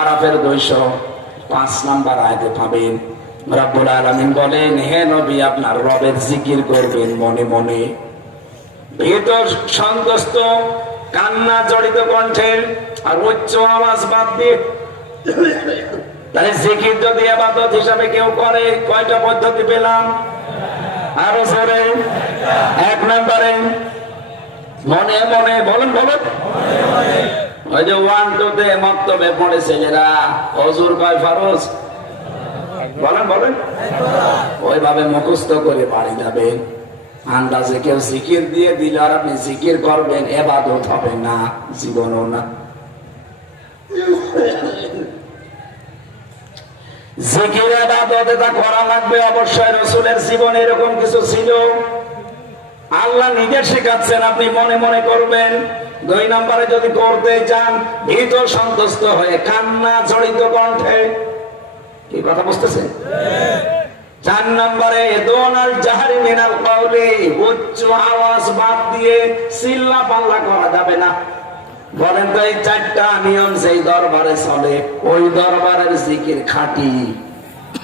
আরাফের 205 নম্বর আয়াতে পাবেন রব্বুল আলামিন বলেন, হে নবী আপনার রবের জিকির করবেন মনে মনে, ভিতর সন্তুষ্ট, কান্না জড়িত কণ্ঠে আর উচ্চ আওয়াজ বাদ দিয়ে। তাহলে জিকির যদি ইবাদত হিসাবে কেউ করে, কয়টা পদ্ধতি পেলাম? আরো জোরে। 1 নম্বরে মনে মনে বলেন, বলেন ওই যে 1 2 তে মক্তবে পড়ে ছেলেরা হুজুর কয় ফরজ, বলেন বলেন, ওইভাবে মুখস্থ করে বাড়ি যাবেন। আন্দাজে কেউ জিকির দিয়ে দিল আর আপনি জিকির করবেন, ইবাদত হবে না, জীবনও না। জিকির ইবাদত এটা করা লাগবে অবশ্যই। রাসূলের জীবনে এরকম কিছু ছিল, আল্লাহ নিজে শেখাচ্ছেন, আপনি মনে মনে করবেন। 2 নম্বরে যদি করতে চান, ভিতর সন্তুষ্ট হয়ে কান্না জড়িত কণ্ঠে। কি কথা বুঝতেছে? 4 নম্বরে দোনাল জাহরি মিনাল কাউলি, উচ্চ আওয়াজ বাদ দিয়ে চিল্লা পাল্লা করা যাবে না। বলেন তো এই 4টা নিয়ম যেই দরবারে চলে, ওই দরবারের জিকির খাঁটি